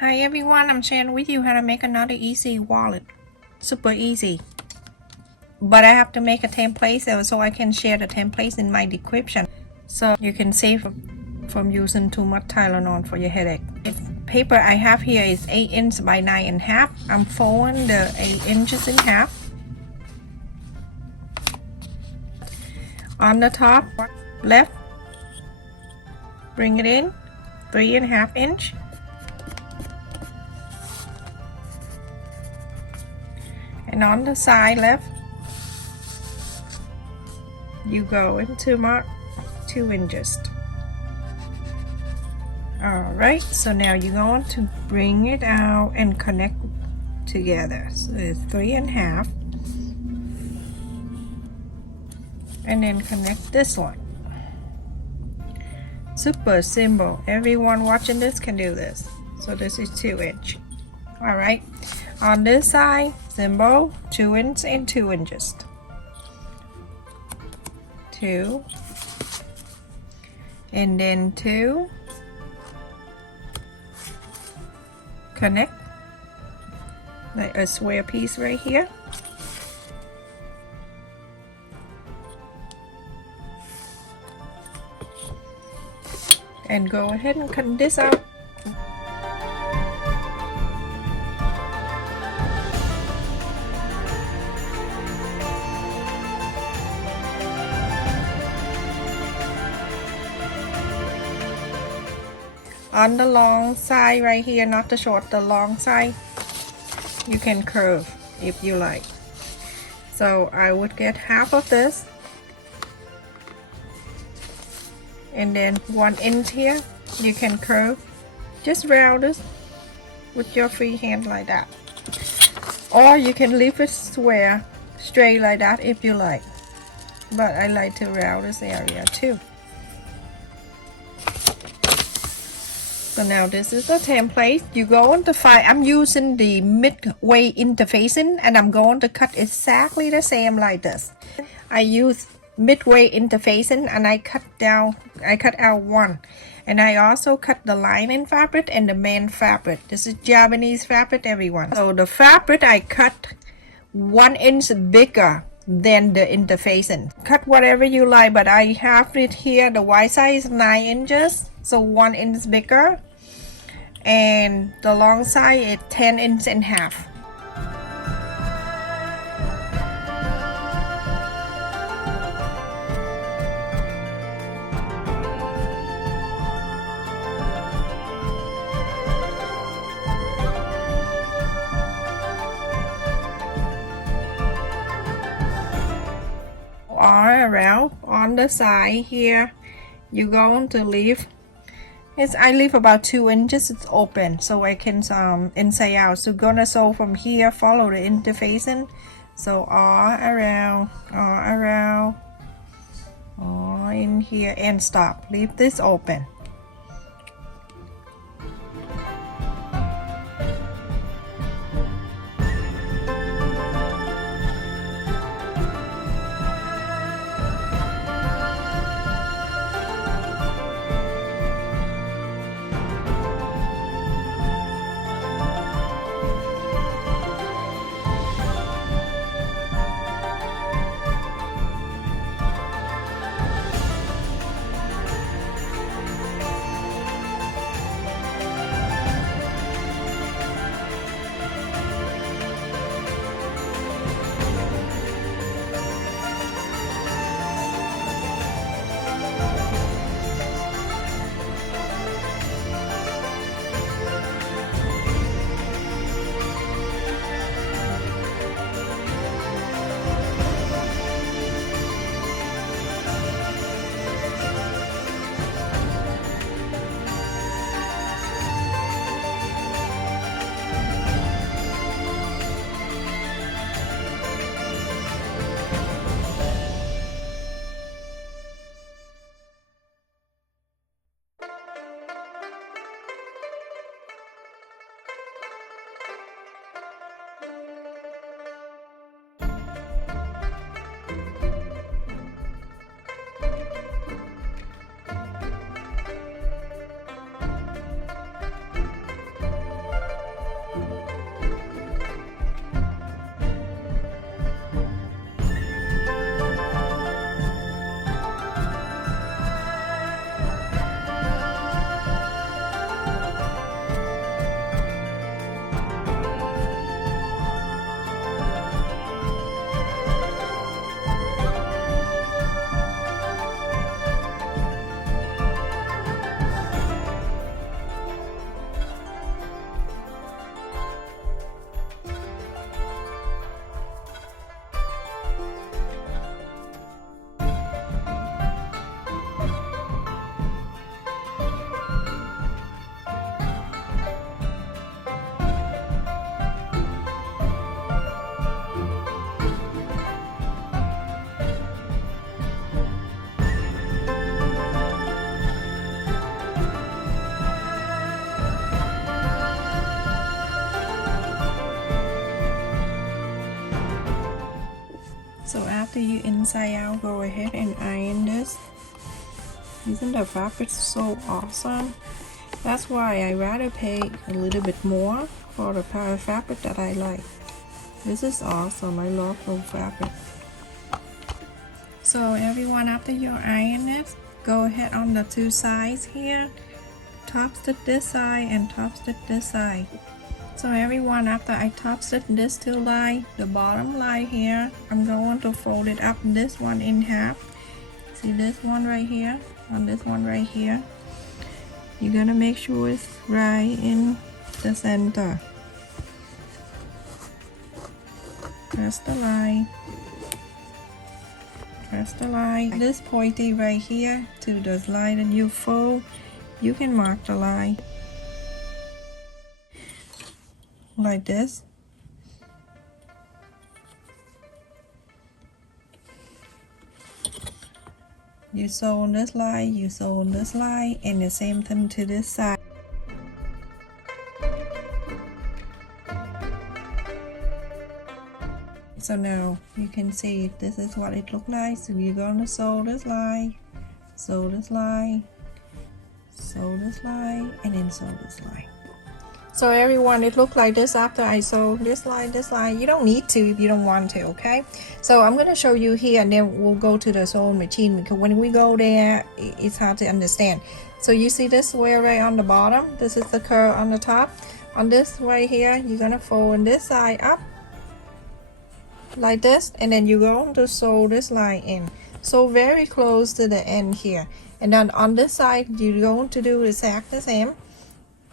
Hi everyone, I'm sharing with you how to make another easy wallet. Super easy. But I have to make a template so I can share the templates in my description. So you can save from using too much Tylenol for your headache. The paper I have here is 8 inches by 9.5. I'm folding the 8 inches in half. On the top left, bring it in 3.5 inch. And on the side left, you go into mark 2 inches. Alright, so now you're going to bring it out and connect together. So it's 3.5. And then connect this one. Super simple. Everyone watching this can do this. So this is 2 inch. Alright, on this side, symbol 2 inches and 2 inches. 2 and then 2. Connect like a square piece right here. And go ahead and cut this out. On the long side right here, not the short, the long side, you can curve if you like. So I would get half of this. And then 1 inch here, you can curve. Just round this with your free hand like that. Or you can leave it square, straight like that if you like. But I like to round this area too. So now this is the template. You go on to find, I'm using the Midweight interfacing and I'm going to cut exactly the same like this. I use Midweight interfacing and I cut out 1. And I also cut the lining fabric and the main fabric. This is Japanese fabric, everyone. So the fabric I cut 1 inch bigger than the interfacing. Cut whatever you like, but I have it here, the wide side is 9 inches. So 1 inch bigger, and the long side is 10 inches and half. All around on the side here, you're going to leave. I leave about 2 inches. It's open so I can inside out. So gonna sew from here, follow the interfacing. So all around, all in here and stop. Leave this open. after you inside out, go ahead and iron this. Isn't the fabric so awesome? That's why I rather pay a little bit more for the pair of fabric that I like. This is awesome. I love the fabric. So everyone, after you iron it, go ahead on the two sides here, top stitch this side and top stitch this side. So everyone, after I top stitch this two line, the bottom line here, I'm going to fold it up this one in half. See this one right here, on this one right here. You're gonna make sure it's right in the center. Press the line. Press the line. This pointy right here to the line that you fold, you can mark the line like this. You sew on this line, you sew on this line, and the same thing to this side. So now you can see this is what it looks like. So you're gonna sew this line, sew this line, sew this line, and then sew this line. So everyone, it looked like this after I sew this line, this line. You don't need to if you don't want to, okay? So I'm gonna show you here, and then we'll go to the sewing machine, because when we go there, it's hard to understand. So you see this square right on the bottom? This is the curve on the top. On this right here, you're gonna fold on this side up like this, and then you're going to sew this line in, so very close to the end here. And then on this side, you're going to do exactly the same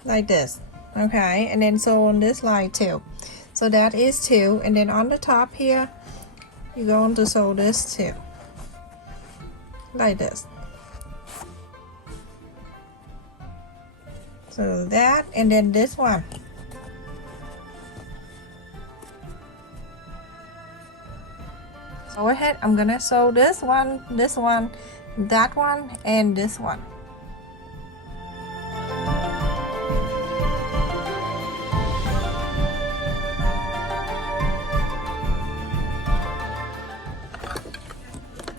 like this, okay? And then sew on this line too. So that is two. And then on the top here, you're going to sew this too, like this. So that, and then this one. Go ahead, I'm gonna sew this one, that one, and this one.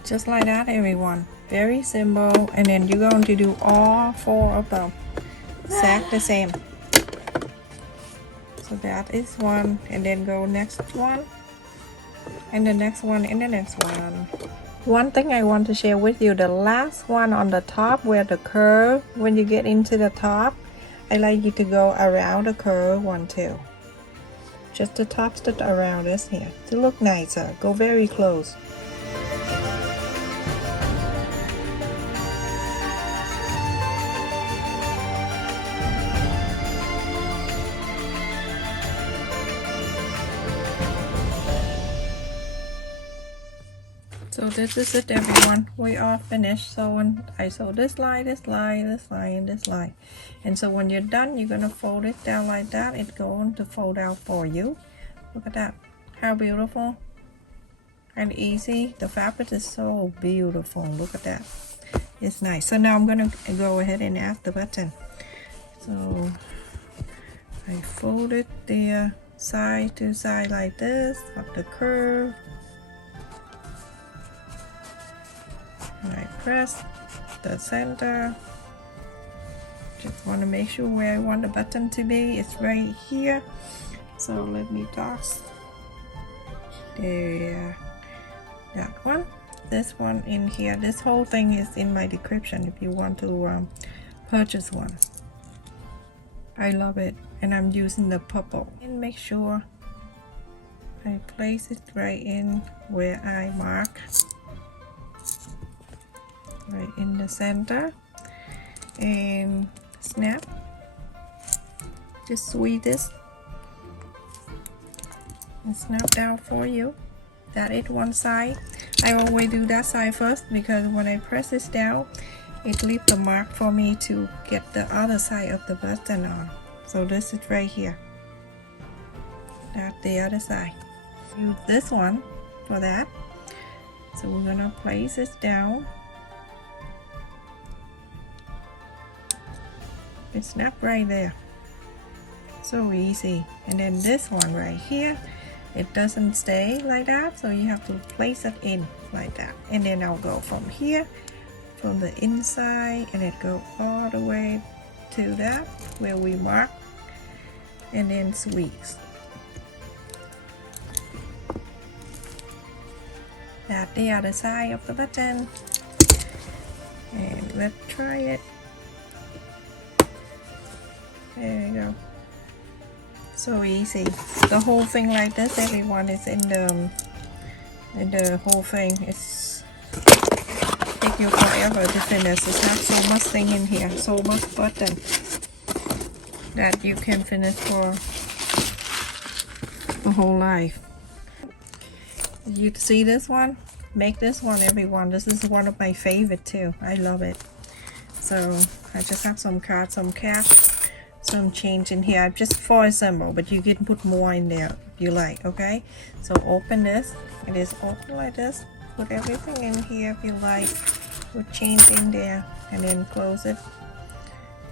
Just like that, everyone. Very simple. And then you're going to do all four of them exactly the same. So that is one, and then go next one, and the next one, and the next one. One thing I want to share with you, the last one on the top where the curve, when you get into the top, I like you to go around the curve one too. Just the top stitch around this here to look nicer. Go very close. So this is it, everyone. We are finished sewing. I sew this line, this line, this line, and this line. And so when you're done, you're gonna fold it down like that. It's going to fold out for you. Look at that. How beautiful and easy. The fabric is so beautiful. Look at that. It's nice. So now I'm gonna go ahead and add the button. So I fold it there, side to side like this, up the curve. I press the center. Just want to make sure where I want the button to be. It's right here. So let me toss there, that one, this one in here. This whole thing is in my description if you want to purchase one. I love it, and I'm using the purple. And make sure I place it right in where I mark. Right in the center, and snap. Just squeeze this and snap down for you. That is one side. I always do that side first, because when I press this down, it leaves the mark for me to get the other side of the button on. So this is right here. That's the other side. Use this one for that. So we're gonna place this down. It snapped right there. So easy. And then this one right here, it doesn't stay like that, so you have to place it in like that. And then I'll go from here, from the inside, and it go all the way to that where we mark, and then squeeze. That's the other side of the button, and let's try it. There you go. So easy. The whole thing like this, everyone, is in the whole thing. It's take you forever to finish. It has so much thing in here, so much button that you can finish for the whole life. You see this one? Make this one, everyone. This is one of my favorite too. I love it. So I just have some cards, some cash, some change in here, just for a symbol, but you can put more in there if you like. Okay, so open this. It is open like this. Put everything in here if you like. Put change in there, and then close it.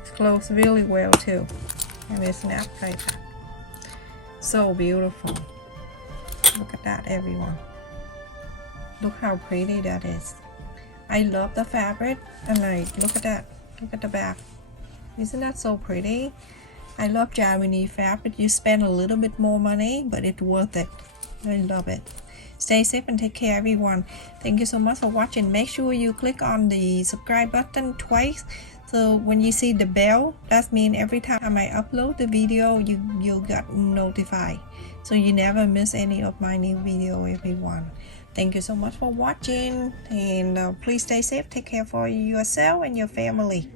It's closed really well too, and it snaps like that. So beautiful. Look at that, everyone. Look how pretty that is. I love the fabric, and like, look at that. Look at the back. Isn't that so pretty? I love Janome fabric. You spend a little bit more money, but it's worth it. I love it. Stay safe and take care, everyone. Thank you so much for watching. Make sure you click on the subscribe button twice. So when you see the bell, that means every time I upload the video, you got notified. So you never miss any of my new video, everyone. Thank you so much for watching, and please stay safe. Take care for yourself and your family.